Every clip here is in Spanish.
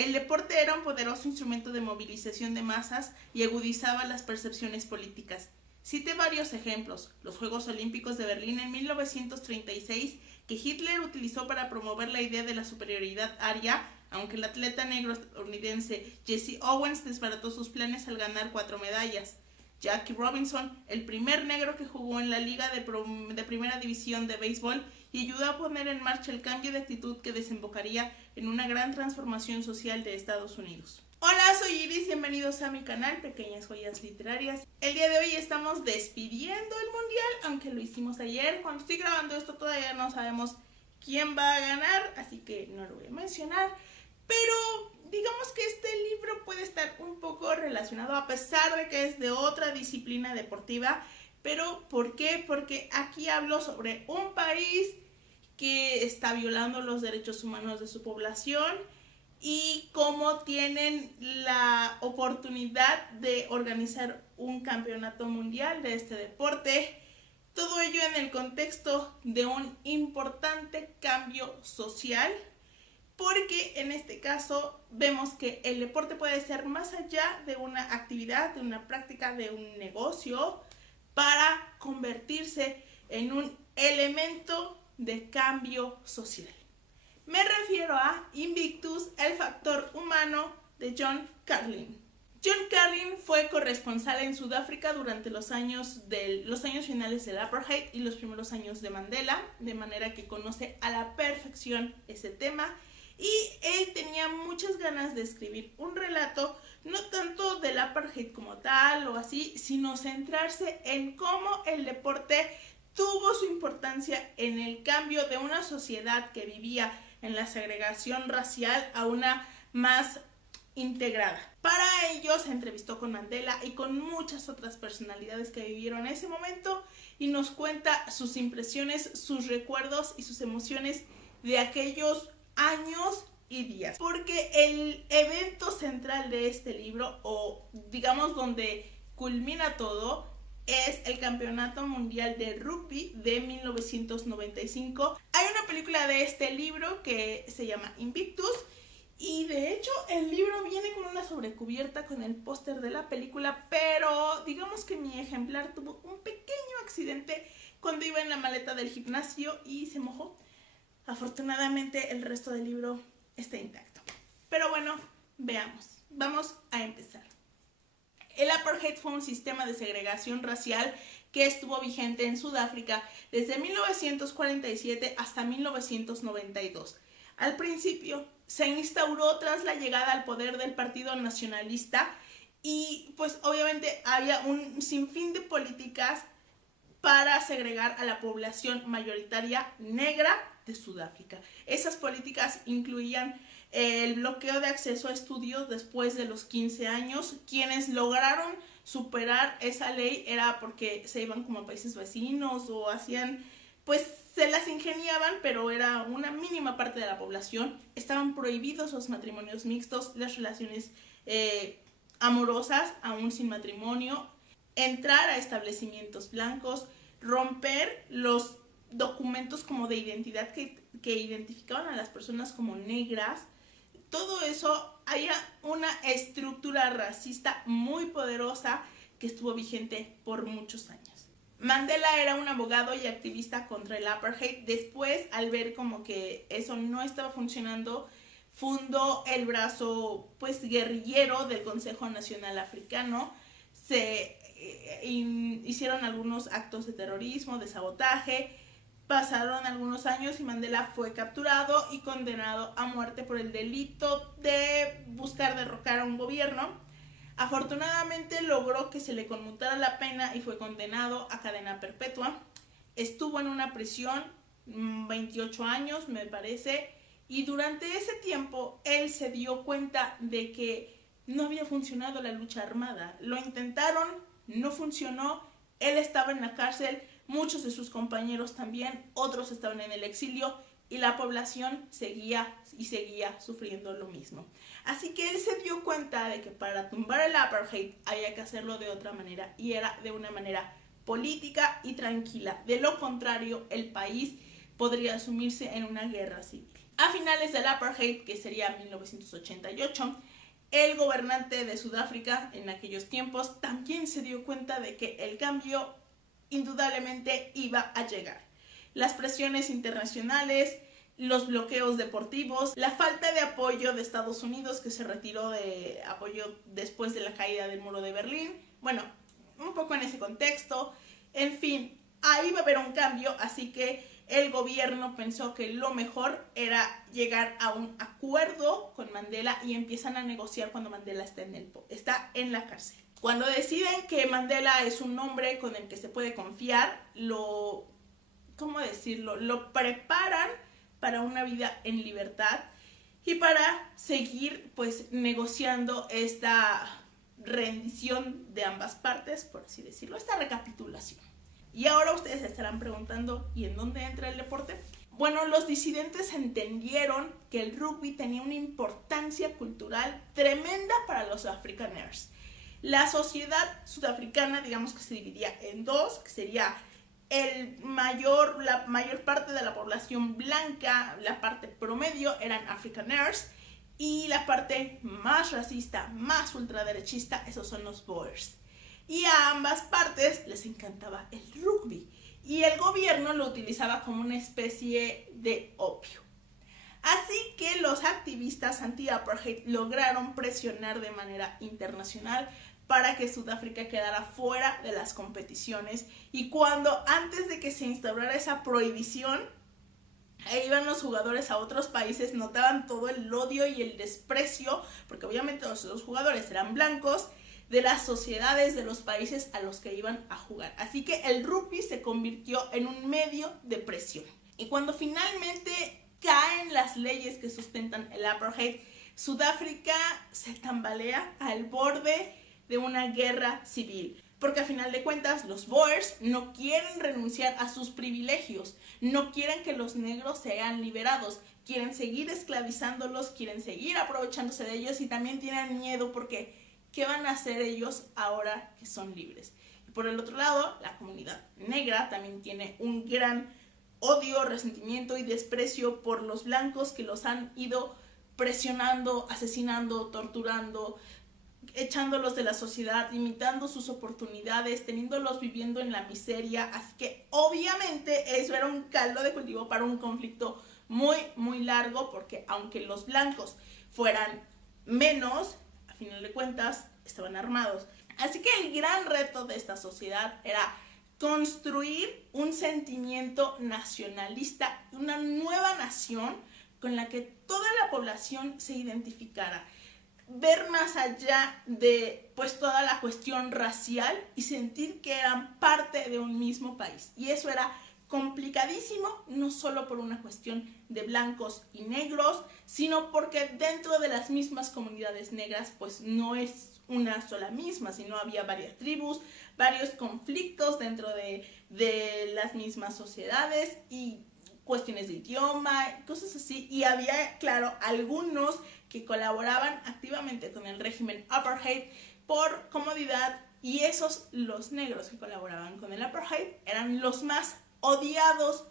El deporte era un poderoso instrumento de movilización de masas y agudizaba las percepciones políticas. Cite varios ejemplos: los Juegos Olímpicos de Berlín en 1936, que Hitler utilizó para promover la idea de la superioridad aria, aunque el atleta negro estadounidense Jesse Owens desbarató sus planes al ganar 4 medallas. Jackie Robinson, el primer negro que jugó en la liga de primera división de béisbol y ayudó a poner en marcha el cambio de actitud que desembocaría en una gran transformación social de Estados Unidos. Hola, soy Iris, bienvenidos a mi canal Pequeñas Joyas Literarias. El día de hoy estamos despidiendo el mundial, aunque lo hicimos ayer. Cuando estoy grabando esto todavía no sabemos quién va a ganar, así que no lo voy a mencionar. Pero digamos que este libro puede estar un poco relacionado, a pesar de que es de otra disciplina deportiva. Pero ¿por qué? Porque aquí hablo sobre un país que está violando los derechos humanos de su población y cómo tienen la oportunidad de organizar un campeonato mundial de este deporte. Todo ello en el contexto de un importante cambio social, porque en este caso vemos que el deporte puede ser más allá de una actividad, de una práctica, de un negocio, para convertirse en un elemento de cambio social. Me refiero a Invictus, el factor humano, de John Carlin. John Carlin fue corresponsal en Sudáfrica durante los años finales del apartheid y los primeros años de Mandela, de manera que conoce a la perfección ese tema. Y él tenía muchas ganas de escribir un relato, no tanto del apartheid como tal o así, sino centrarse en cómo el deporte tuvo su importancia en el cambio de una sociedad que vivía en la segregación racial a una más integrada. Para ello se entrevistó con Mandela y con muchas otras personalidades que vivieron ese momento y nos cuenta sus impresiones, sus recuerdos y sus emociones de aquellos años y días. Porque el evento central de este libro, o digamos donde culmina todo, es el Campeonato Mundial de Rugby de 1995. Hay una película de este libro que se llama Invictus, y de hecho el libro viene con una sobrecubierta con el póster de la película, pero digamos que mi ejemplar tuvo un pequeño accidente cuando iba en la maleta del gimnasio y se mojó. Afortunadamente el resto del libro está intacto. Pero bueno, veamos. Vamos a empezar. El apartheid fue un sistema de segregación racial que estuvo vigente en Sudáfrica desde 1947 hasta 1992. Al principio se instauró tras la llegada al poder del Partido Nacionalista y pues obviamente había un sinfín de políticas para segregar a la población mayoritaria negra de Sudáfrica. Esas políticas incluían el bloqueo de acceso a estudios después de los 15 años. Quienes lograron superar esa ley era porque se iban como a países vecinos o hacían, pues se las ingeniaban, pero era una mínima parte de la población. Estaban prohibidos los matrimonios mixtos, las relaciones amorosas aún sin matrimonio, entrar a establecimientos blancos, romper los documentos como de identidad que identificaban a las personas como negras. Todo eso, había una estructura racista muy poderosa que estuvo vigente por muchos años. Mandela era un abogado y activista contra el apartheid. Después, al ver como que eso no estaba funcionando, fundó el brazo pues guerrillero del Consejo Nacional Africano. Se hicieron algunos actos de terrorismo, de sabotaje. Pasaron algunos años y Mandela fue capturado y condenado a muerte por el delito de buscar derrocar a un gobierno. Afortunadamente logró que se le conmutara la pena y fue condenado a cadena perpetua. Estuvo en una prisión 28 años, me parece, y durante ese tiempo él se dio cuenta de que no había funcionado la lucha armada. Lo intentaron, no funcionó, él estaba en la cárcel, muchos de sus compañeros también, otros estaban en el exilio y la población seguía sufriendo lo mismo. Así que él se dio cuenta de que para tumbar el apartheid había que hacerlo de otra manera, y era de una manera política y tranquila. De lo contrario, el país podría sumirse en una guerra civil. A finales del apartheid, que sería 1988, el gobernante de Sudáfrica en aquellos tiempos también se dio cuenta de que el cambio indudablemente iba a llegar. Las presiones internacionales, los bloqueos deportivos, la falta de apoyo de Estados Unidos, que se retiró de apoyo después de la caída del muro de Berlín, bueno, un poco en ese contexto, en fin, ahí va a haber un cambio, así que el gobierno pensó que lo mejor era llegar a un acuerdo con Mandela y empiezan a negociar cuando Mandela está en la cárcel. Cuando deciden que Mandela es un hombre con el que se puede confiar, lo preparan para una vida en libertad y para seguir pues negociando esta rendición de ambas partes, por así decirlo, esta recapitulación. Y ahora ustedes se estarán preguntando, ¿y en dónde entra el deporte? Bueno, los disidentes entendieron que el rugby tenía una importancia cultural tremenda para los afrikaners. La sociedad sudafricana, digamos que se dividía en dos, que sería la mayor parte de la población blanca, la parte promedio eran afrikaners, y la parte más racista, más ultraderechista, esos son los Boers. Y a ambas partes les encantaba el rugby y el gobierno lo utilizaba como una especie de opio. Así que los activistas anti-apartheid lograron presionar de manera internacional para que Sudáfrica quedara fuera de las competiciones, y antes de que se instaurara esa prohibición, iban los jugadores a otros países, notaban todo el odio y el desprecio, porque obviamente los jugadores eran blancos, de las sociedades de los países a los que iban a jugar. Así que el rugby se convirtió en un medio de presión. Y cuando finalmente caen las leyes que sustentan el apartheid, Sudáfrica se tambalea al borde de una guerra civil. Porque a final de cuentas los Boers no quieren renunciar a sus privilegios, no quieren que los negros sean liberados, quieren seguir esclavizándolos, quieren seguir aprovechándose de ellos, y también tienen miedo porque ¿qué van a hacer ellos ahora que son libres? Y por el otro lado, la comunidad negra también tiene un gran odio, resentimiento y desprecio por los blancos que los han ido presionando, asesinando, torturando, echándolos de la sociedad, limitando sus oportunidades, teniéndolos viviendo en la miseria. Así que obviamente eso era un caldo de cultivo para un conflicto muy, muy largo, porque aunque los blancos fueran menos, a final de cuentas estaban armados. Así que el gran reto de esta sociedad era construir un sentimiento nacionalista, una nueva nación con la que toda la población se identificara, ver más allá de pues toda la cuestión racial y sentir que eran parte de un mismo país. Y eso era complicadísimo, no solo por una cuestión de blancos y negros, sino porque dentro de las mismas comunidades negras pues no es una sola misma, sino había varias tribus, varios conflictos dentro de las mismas sociedades y cuestiones de idioma, cosas así. Y había, claro, algunos que colaboraban activamente con el régimen apartheid por comodidad, y los negros que colaboraban con el apartheid eran los más odiados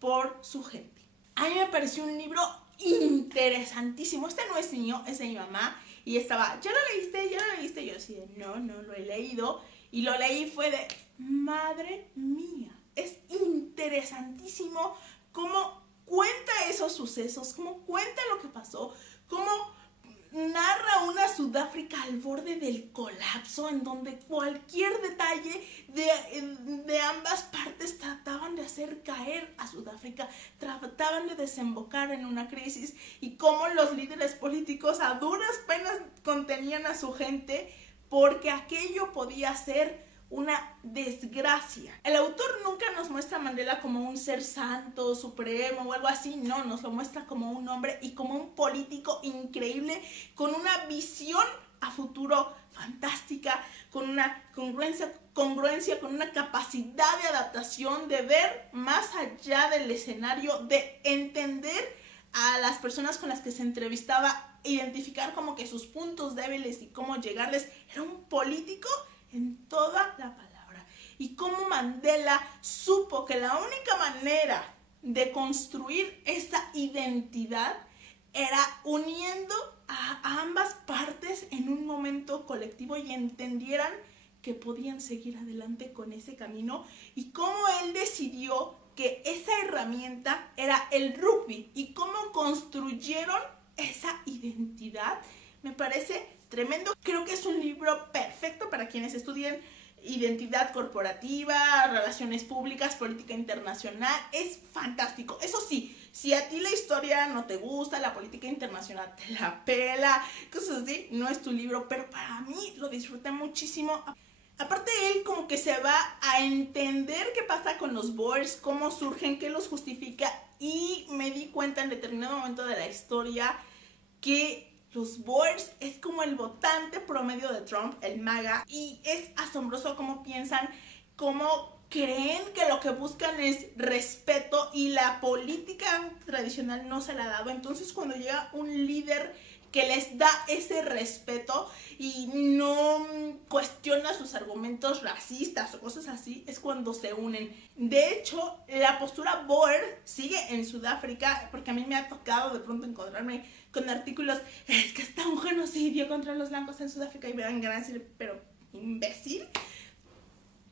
por su gente. A mí me pareció un libro interesantísimo. Este no es mío, es de mi mamá, y estaba, ¿ya lo leíste? ¿Ya lo leíste? Y yo decía, no lo he leído, y lo leí, fue de, madre mía, es interesantísimo cómo cuenta esos sucesos, cómo cuenta lo que pasó, cómo narra una Sudáfrica al borde del colapso, en donde cualquier detalle de ambas partes trataban de hacer caer a Sudáfrica, trataban de desembocar en una crisis, y cómo los líderes políticos a duras penas contenían a su gente porque aquello podía ser una desgracia. El autor nunca nos muestra a Mandela como un ser santo, supremo o algo así, no, nos lo muestra como un hombre y como un político increíble, con una visión a futuro fantástica, con una congruencia, con una capacidad de adaptación, de ver más allá del escenario, de entender a las personas con las que se entrevistaba, identificar como que sus puntos débiles y cómo llegarles. Era un político en toda la palabra. Y cómo Mandela supo que la única manera de construir esa identidad era uniendo a ambas partes en un momento colectivo y entendieran que podían seguir adelante con ese camino, y cómo él decidió que esa herramienta era el rugby y cómo construyeron esa identidad. Me parece tremendo. Creo que es un libro perfecto para quienes estudien identidad corporativa, relaciones públicas, política internacional. Es fantástico. Eso sí, si a ti la historia no te gusta, la política internacional te la pela, cosas así, no es tu libro, pero para mí lo disfruté muchísimo. Aparte, él como que se va a entender qué pasa con los boers, cómo surgen, qué los justifica, y me di cuenta en determinado momento de la historia que los boers es como el votante promedio de Trump, el MAGA, y es asombroso cómo piensan, cómo creen que lo que buscan es respeto, y la política tradicional no se la ha dado. Entonces, cuando llega un líder que les da ese respeto y no cuestiona sus argumentos racistas o cosas así, es cuando se unen. De hecho, la postura boer sigue en Sudáfrica, porque a mí me ha tocado de pronto encontrarme con artículos, es que está un genocidio contra los blancos en Sudáfrica, y me dan ganas de decir, pero imbécil.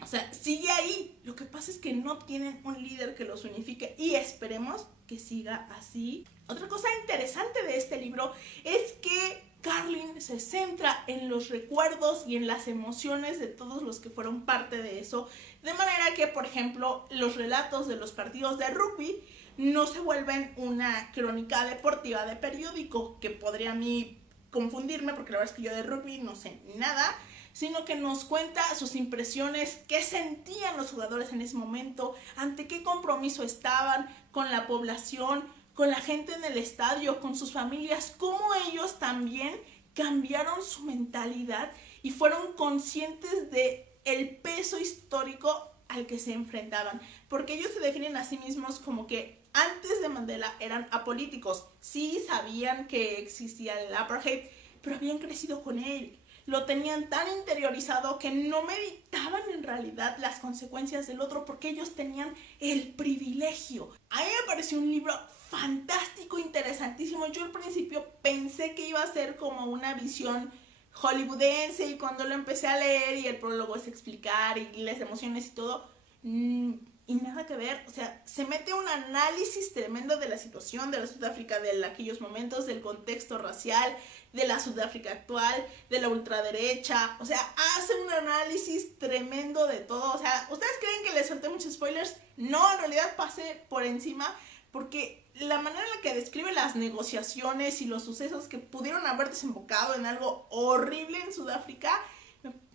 O sea, sigue ahí. Lo que pasa es que no tienen un líder que los unifique, y esperemos que siga así. Otra cosa interesante de este libro es que Carlin se centra en los recuerdos y en las emociones de todos los que fueron parte de eso, de manera que, por ejemplo, los relatos de los partidos de rugby no se vuelven una crónica deportiva de periódico, que podría a mí confundirme, porque la verdad es que yo de rugby no sé nada, sino que nos cuenta sus impresiones, qué sentían los jugadores en ese momento, ante qué compromiso estaban con la población, con la gente en el estadio, con sus familias, cómo ellos también cambiaron su mentalidad y fueron conscientes de el peso histórico al que se enfrentaban, porque ellos se definen a sí mismos como que antes de Mandela eran apolíticos. Sí sabían que existía el apartheid, pero habían crecido con él. Lo tenían tan interiorizado que no meditaban en realidad las consecuencias del otro, porque ellos tenían el privilegio. A mí me pareció un libro fantástico, interesantísimo. Yo al principio pensé que iba a ser como una visión hollywoodense, y cuando lo empecé a leer y el prólogo es explicar y las emociones y todo, y nada que ver. O sea, se mete un análisis tremendo de la situación de la Sudáfrica de aquellos momentos, del contexto racial, de la Sudáfrica actual, de la ultraderecha. O sea, hace un análisis tremendo de todo. O sea, ¿ustedes creen que les solté muchos spoilers? No, en realidad pasé por encima, porque la manera en la que describe las negociaciones y los sucesos que pudieron haber desembocado en algo horrible en Sudáfrica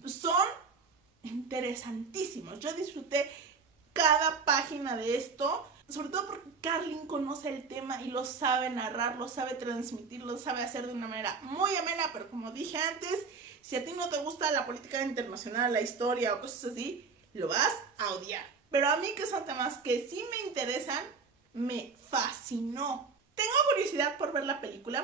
son interesantísimos. Yo disfruté cada página de esto, sobre todo porque Carlin conoce el tema y lo sabe narrar, lo sabe transmitir, lo sabe hacer de una manera muy amena. Pero como dije antes, si a ti no te gusta la política internacional, la historia o cosas así, lo vas a odiar. Pero a mí, que son temas que sí me interesan, me fascinó. Tengo curiosidad por ver la película.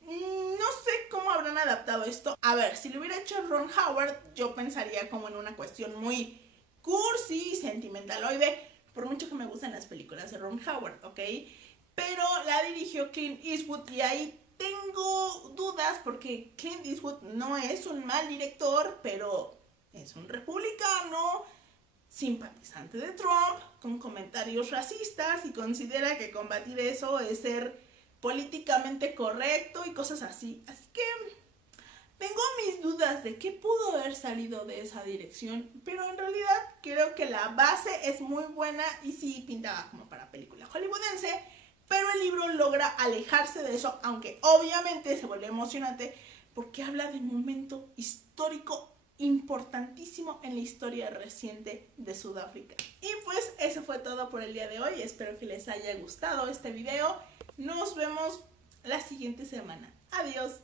No sé cómo habrán adaptado esto. A ver, si lo hubiera hecho Ron Howard, yo pensaría como en una cuestión muy cursi, sentimentaloide, por mucho que me gustan las películas de Ron Howard, ¿ok? Pero la dirigió Clint Eastwood, y ahí tengo dudas, porque Clint Eastwood no es un mal director, pero es un republicano, simpatizante de Trump, con comentarios racistas, y considera que combatir eso es ser políticamente correcto y cosas así. Así que tengo mis dudas de qué pudo haber salido de esa dirección, pero en realidad creo que la base es muy buena y sí pintaba como para película hollywoodense, pero el libro logra alejarse de eso, aunque obviamente se vuelve emocionante porque habla de un momento histórico importantísimo en la historia reciente de Sudáfrica. Y pues eso fue todo por el día de hoy. Espero que les haya gustado este video. Nos vemos la siguiente semana. Adiós.